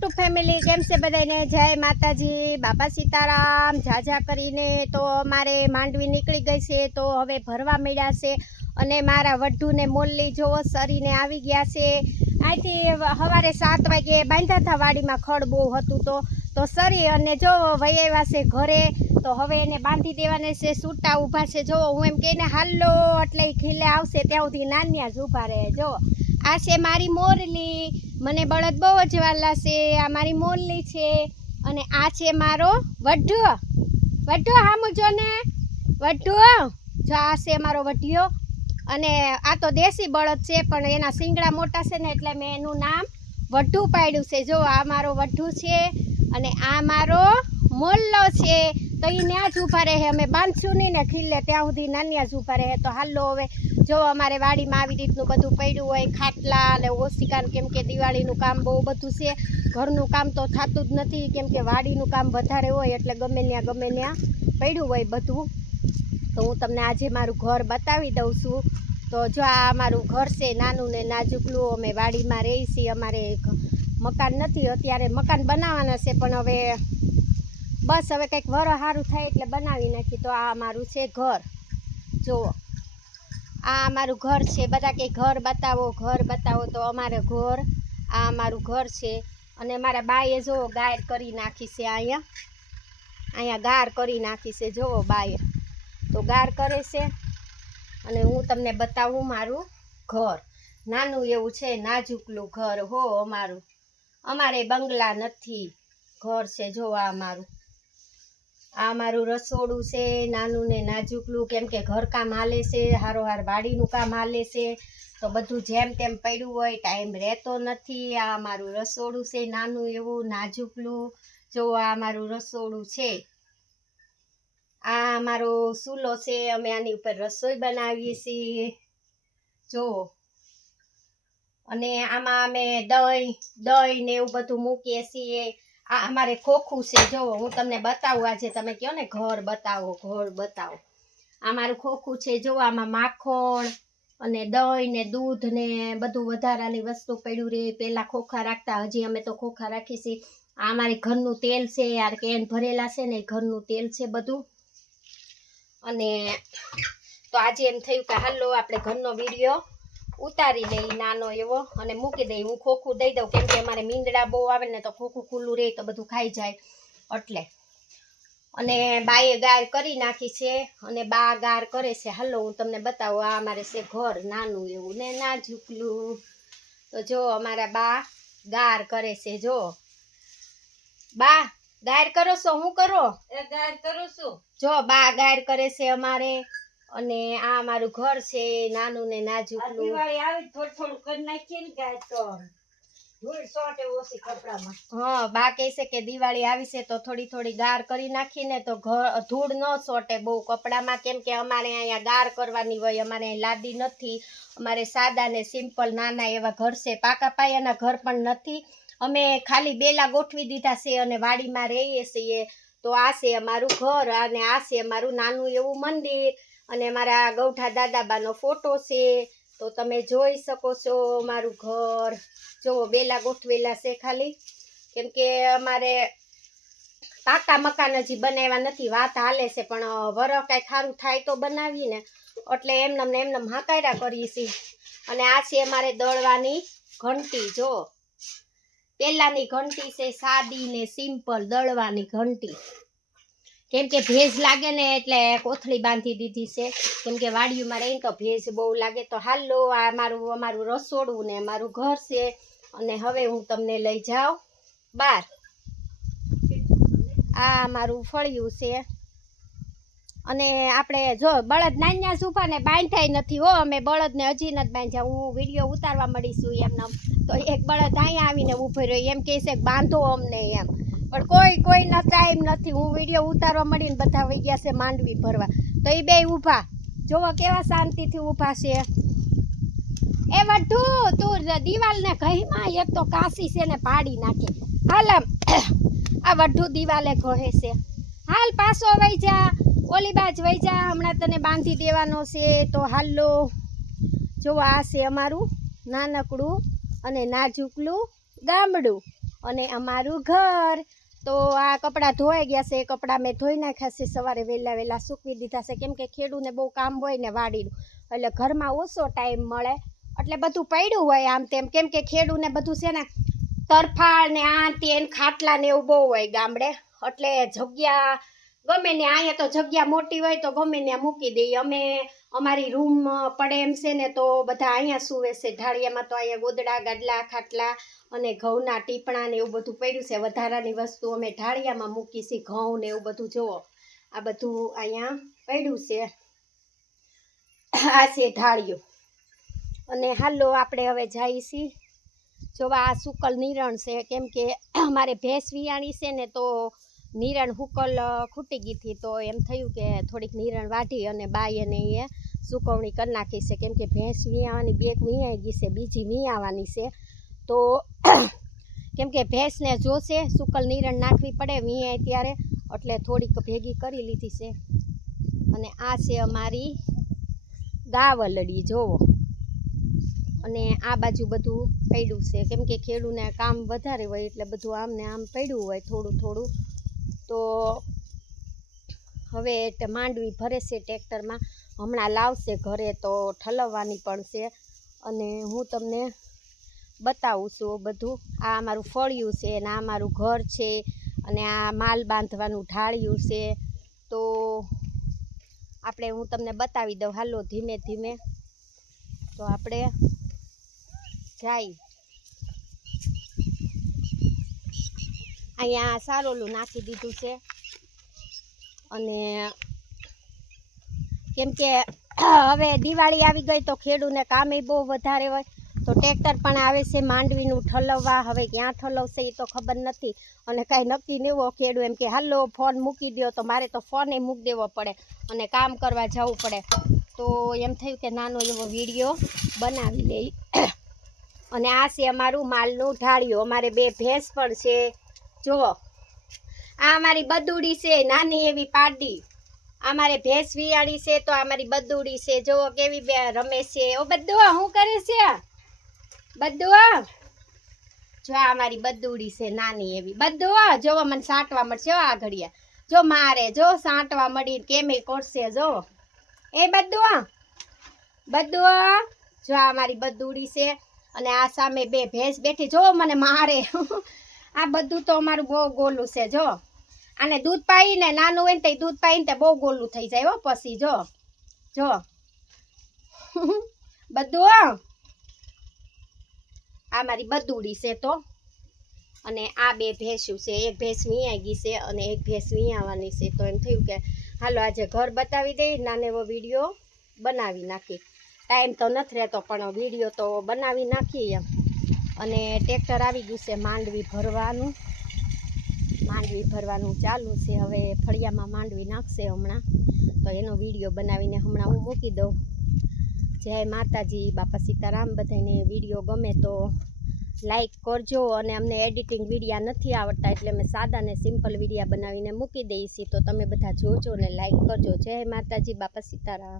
YouTube family કેમ છે બધાને? જય માતાજી, બાપા સીતારામ। ઝાઝા કરીને તો અમારે માંડવી નીકળી ગઈ છે, તો હવે ભરવા મળ્યા છે અને મારા વઢુને મોલ્લી જોવો સરીને આવી ગયા છે। અહીંથી સવારે 7 વાગે બાંધ્યા હતા, વાડીમાં ખડ બહુ હતું તો સરી અને જો વહી આવ્યા છે ઘરે। તો હવે એને બાંધી દેવાને છે, છૂટા ઊભા છે। જો હું એમ કહીને હાલો એટલે ખીલે આવશે ત્યાં સુધી નાન્યા જ ઊભા રહે। જો આ છે મારી મોરલી, મને બળદ બહુ જ વાલા છે। આ મારી મોરલી છે અને આ છે મારો વઢો। વઢો હામું જો ને, વઢો જો આ છે મારો વઢિયો। અને આ તો દેશી બળદ છે પણ એના શિંગડા મોટા છે ને એટલે મેં એનું નામ વઢુ પાડ્યું છે। જો આ મારો વઢુ છે અને આ મારો મોલ્લો છે, તો એ ત્યાં જ ઊભા રહે। અમે બાંધશું નહીં ને ખીલે ત્યાં સુધી નાન્યા જ ઊભા રહે। તો હાલો હવે જો અમારે વાડીમાં આવી રીતનું બધું પડ્યું હોય, ખાટલા અને ઓશિકાન, કેમ કે દિવાળીનું કામ બહુ બધું છે। ઘરનું કામ તો થતું જ નથી, કેમ કે વાડીનું કામ વધારે હોય એટલે ગમે ત્યાં પડ્યું હોય બધું। તો હું તમને આજે મારું ઘર બતાવી દઉં છું। તો જો આ મારું ઘર છે, નાનું ને નાજુકલું। અમે વાડીમાં રહી છીએ, અમારે મકાન નથી અત્યારે, મકાન બનાવવાના છે પણ હવે બસ હવે કંઈક વરો સારું થાય એટલે બનાવી નાખી। તો આ મારું છે ઘર, જુઓ આ અમારું ઘર છે। બધા કંઈ ઘર બતાવો ઘર બતાવો, તો અમારે ઘર આ અમારું ઘર છે। અને મારા બાએ જો ગાર કરી નાખી છે, અહીંયા ગાર કરી નાખી છે, જુઓ બાએ તો ગાર કરે છે। અને હું તમને બતાવું મારું ઘર, નાનું એવું છે, નાજુકલું ઘર હો અમારું। અમારે બંગલા નથી, ઘર છે। જો આ મારું રસોડું છે, નાનું ને નાજુકલું, કેમ કે ઘરકામ હાલે છે, હારોહાર વાડીનું કામ હાલે છે, તો બધું જેમ તેમ પડ્યું હોય, ટાઈમ રહેતો નથી। આ મારું રસોડું છે, નાનું એવું નાજુકલું। જો આ મારું રસોડું છે, આ મારો ચૂલો છે, અમે આની ઉપર રસોઈ બનાવીએ છીએ, જો। અને આમાં અમે દહીં ને એવું બધું મૂકીએ છીએ। આ અમારે ખોખું છે, જો હું તમને બતાવું, આજે તમે કહો ને ઘર બતાવો ઘર બતાવો, આ મારું ખોખું છે। જો આમાં માખણ અને દહીં ને દૂધ ને બધું વધારાની વસ્તુ પડ્યું રહે। પહેલાં ખોખા રાખતા, હજી અમે તો ખોખા રાખી છીએ। આ અમારી ઘરનું તેલ છે, યાર કેન ભરેલા છે ને ઘરનું તેલ છે બધું। અને તો આજે એમ થયું કે હાલો આપણે ઘરનો વિડીયો ઉતારી લઈ નાનો એવો અને મૂકી દઈ। હું ખોખું દઈ દઉં, કેમ કે અમારે મીંદડા બહુ આવે ને તો ખોખું ખુલ્લું રહે તો બધું ખાઈ જાય એટલે। અને બાએ ગાર કરી નાખી છે અને બા ગાર કરે છે। હાલો હું તમને બતાવું, આ અમારે છે ઘર નાનું એવું ને નાજુકલું। તો જો અમારા બા ગાર કરે છે, જો બા ગાર કરો છો, હું કરો ગાર કરું છું, જો બા ગાર કરે છે અમારે। અને આ અમારું ઘર છે, નાનું ને નાજુકલું। દિવાળી આવી થોડું કરી નાખીએ ને ગાય તો ધૂળ સોટે ઓછી કપડામાં। હા, બા કહે છે કે દિવાળી આવી છે તો થોડી ગાર કરી નાખીને તો ધૂળ ન સોટે બહુ કપડામાં, કેમ કે અમારે અહીંયા ગાર કરવાની હોય, અમારે અહીં લાદી નથી, અમારે સાદા ને સિમ્પલ નાના એવા ઘર છે, પાકા પાયાના ઘર પણ નથી। અમે ખાલી બેલા ગોઠવી દીધા છે અને વાડીમાં રહીએ છીએ। તો આ છે અમારું ઘર અને આ છે અમારું નાનું એવું મંદિર। અને મારા ગૌઠા દાદાબાનો ફોટો છે, તો તમે જોઈ શકો છો મારું ઘર। જો બેલા ગોઠવેલા છે ખાલી, કેમ કે અમારે પાકા મકાન હજી બનાવ્યા નથી, વાત હાલે છે, પણ વરહ કાંઈ ખારું થાય તો બનાવીએ ને, એટલે એમનેમ હાકાર્યા કરીએ છીએ। અને આ છે અમારે દળવાની ઘંટી, જો પેલાની ઘંટી છે, સાદી ને સિમ્પલ દળવાની ઘંટી, કેમ કે ભેજ લાગે ને એટલે કોથળી બાંધી દીધી છે, કેમ કે વાડીઓમાં રહીને તો ભેજ બહુ લાગે। તો હાલો આ અમારું રસોડું ને અમારું ઘર છે। અને હવે હું તમને લઈ જાઉં બહાર, આ મારું ફળિયું છે। અને આપણે જો બળદ નાન્યા સુફા ને બાંધાય નથી હો, અમે બળદને હજી નથી બાંધ્યા। હું વિડીયો ઉતારવા મળીશું એમને, તો એક બળદ અહીંયા આવીને ઊભો રહ્યો, એમ કહે છે કે બાંધો અમને એમ, પણ કોઈનો ટાઈમ નથી। હું વિડીયો ઉતારવા મળીને બધા વહી ગયા છે માંડવી ભરવા, તો એ બે ઊભા જોવો કેવા શાંતિથી ઊભા છે। એ વઢુ તું દિવાલને ઘઈમાં, એક તો કાશી છે ને પાડી નાખે, હાલ આ વઢુ દિવાલે ઘહે છે, હાલ પાછો વહી જા, ઓલી બાજ વહી જા, હમણાં તને બાંધી દેવાનો છે। તો હાલો જો આ છે અમારું નાનકડું અને નાજુકલું ગામડું। અને અમારું ઘર. તો આ કપડાં ધોવાઈ ગયા છે, કપડાં મેં ધોઈ નાખ્યા છે સવારે વહેલા સૂકવી દીધા છે, કેમ કે ખેડૂને બહુ કામ હોય ને વાડીનું, એટલે ઘરમાં ઓછો ટાઈમ મળે, એટલે બધું પડ્યું હોય આમ તેમ, કેમ કે ખેડૂને બધું છે ને તરફાળ ને આ તે ખાટલા ને એવું બહુ હોય ગામડે, એટલે જગ્યા ગમે ને, અહીંયા તો જગ્યા મોટી હોય તો ગમે ત્યાં મૂકી દઈએ અમે. અમારી રૂમ પડે એમ છે ને તો બધા અહીંયા સૂવે છે ઢાળિયામાં, તો અહીંયા ગોદડા ગાદલા ખાટલા અને ઘઉંના ટીપણા ને એવું બધું પડ્યું છે. વધારાની વસ્તુ અમે ઢાળિયામાં મૂકી છે, ઘઉં ને એવું બધું. જુઓ આ બધું અહીંયા પડ્યું છે, આ છે ઢાળિયું. અને હાલો આપણે હવે જઈએ છીએ જોવા આ સુકલ નિરણ છે, કેમ કે અમારે ભેંસ વિયાણી છે ને તો નિરણ હુકલ ખૂટી ગઈ હતી, તો એમ થયું કે થોડીક નિરણ વાઢી અને બાઈ અને એ સુકવણી કરી નાખી છે, કેમ કે ભેંસ વિયાવાની બે વિયાઈ ગઈ છે, બીજી વિયાવાની છે. તો કેમ કે ભેંસને જોશે સુકલ નિરણ નાખવી પડે વિયાય ત્યારે, એટલે થોડીક ભેગી કરી લીધી છે. અને આ છે અમારી ગાવલડી જોવો. અને આ બાજુ બધું પડ્યું છે, કેમ કે ખેડૂને કામ વધારે હોય એટલે બધું આમને આમ પડ્યું હોય થોડું. તો હવે માંડવી ભરે છે ટ્રેક્ટરમાં, હમણાં લાવશે ઘરે, તો ઠલવવાની પણ છે. અને હું તમને બતાવું છું બધું. આ અમારું ફળિયું છે અને આ અમારું ઘર છે, અને આ માલ બાંધવાનું ઢાળિયું છે. તો હું તમને બતાવી દઉં, હાલો ધીમે ધીમે. તો આપણે જાય અહીંયા સારોલું નાખી દીધું છે, અને કેમ કે હવે દિવાળી આવી ગઈ તો ખેડૂને કામે બહુ વધારે હોય, તો ટ્રેક્ટર પણ આવે છે માંડવીનું ઠલવવા. હવે ક્યાં ઠલવશે એ તો ખબર નથી, અને કાંઈ નક્કી નહીં હોય. ખેડૂ એમ કે હાલો ફોન મૂકી દો, તો મારે તો ફોને મૂકી દેવો પડે અને કામ કરવા જવું પડે. તો એમ થયું કે નાનો એવો વિડીયો બનાવી લઈ. અને આ છે અમારું માલનું ઢાળિયું. અમારે બે ભેંસ પણ છે. જુઓ આ અમારી બદુડી છે, નાની એવી પાડી. અમારે ભેંસ વિયાળી છે તો અમારી બદુડી છે. જુઓ કેવી બે રમે છે. ઓ બધું શું કરે છે બધું? જો આ અમારી બદુડી છે નાની એવી. બધું જોવો મને સાંટવા મળશે આ ઘડિયા. જો મારે જો સાંટવા મળી કેમે કરશે. જો એ બધું જો આ અમારી બદુડી છે. અને આ સામે બે ભેંસ બેઠી. જો મને મારે. આ બધું તો અમારું બહુ ગોલું છે. જો આને દૂધ પાઈને નાનું હોય ને તો દૂધ પાઈને તે બહુ ગોલું થઈ જાય હો પછી. જો બધું આ મારી બદુડી છે. તો અને આ બે ભેંસું છે, એક ભેંસ વિયાઈ ગઈ છે અને એક ભેંસ વિયાવાની છે. તો એમ થયું કે હાલો આજે ઘર બતાવી દઈ, નાનો એવો વિડીયો બનાવી નાખી. ટાઈમ તો નથી રહેતો પણ વિડીયો તો બનાવી નાખીએ. અને ટ્રેક્ટર આવી ગયું છે માંડવી ભરવાનું ચાલુ છે. હવે ફળિયામાં માંડવી નાખશે હમણાં, તો એનો વિડીયો બનાવીને હમણાં હું મૂકી દઉં. જય માતાજી, બાપા સીતારામ. બધાને વિડીયો ગમે તો લાઈક કરજો. અને અમને એડિટિંગ વિડીયા નથી આવડતા એટલે અમે સાદા ને સિમ્પલ વિડીયા બનાવીને મૂકી દઈએ છીએ. તો તમે બધા જોજો ને લાઈક કરજો. જય માતાજી, બાપા સીતારામ.